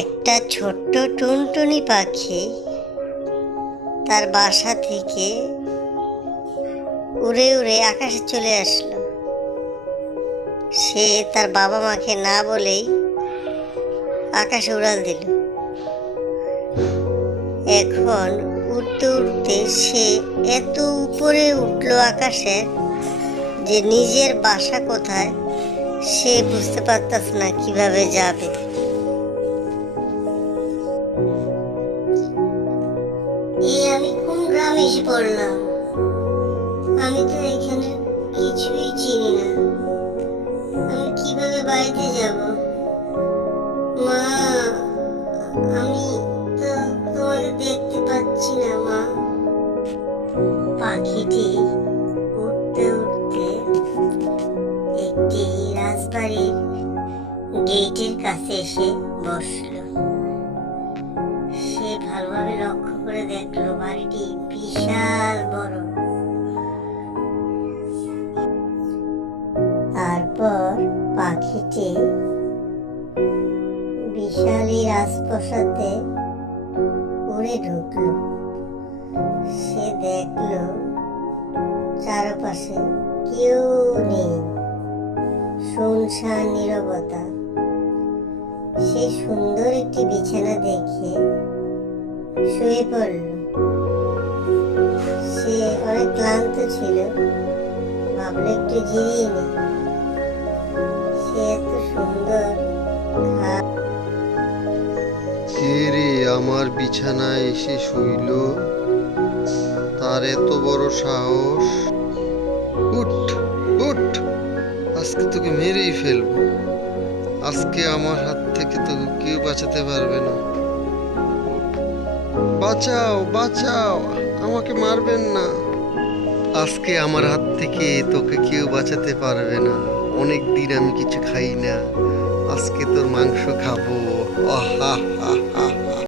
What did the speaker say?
একটা ছোট্ট টুনটুনি পাখি তার বাসা থেকে উড়ে উড়ে আকাশে চলে আসলো। সে তার বাবা মাকে না বলেই আকাশে উড়াল দিল। এখন উড়তে উড়তে সে এত উপরে উঠলো আকাশে যে নিজের বাসা কোথায় সে বুঝতে পারতাছে না কিভাবে যাবে। আমি কোন গ্রামে এসে পড়লাম? আমি তো এখানে কিছুই চিনি না। আমি কিভাবে বাড়িতে যাব? মা, আমি তো তোমাকে দেখতে পাচ্ছি না মা। পাখিটি উঠতে উঠতে একটি রাজবাড়ির গেটের কাছে এসে বসলো। সে ভালোভাবে লক্ষ্য করে দেখলো বাড়িটি বিশাল বড়। তারপর পাখিটি বিশালী রাজপ্রাসাদে উড়ে ঢুকলো। সে দেখলো চারপাশে কেউ নেই, শুনশান নীরবতা। সে সুন্দর একটি বিছানা দেখে শুয়ে পড়ল। সে অনেক ক্লান্ত ছিল, ভাবলো একটু জিরিয়ে নি। সে এত সুন্দর কে রে আমার বিছানায় এসে শুইল? তার এত বড় সাহস! উঠ উঠ, আজকে তোকে মেরেই ফেলবো। আজকে আমার হাত থেকে তোকে কেউ বাঁচাতে পারবে না। বাঁচাও বাঁচাও, আমাকে মারবেন না। আজকে আমার হাত থেকে তোকে কেউ বাঁচাতে পারবে না। অনেক দিন আমি কিছু খাই না, আজকে তোর মাংস খাবো। আহা হা হা।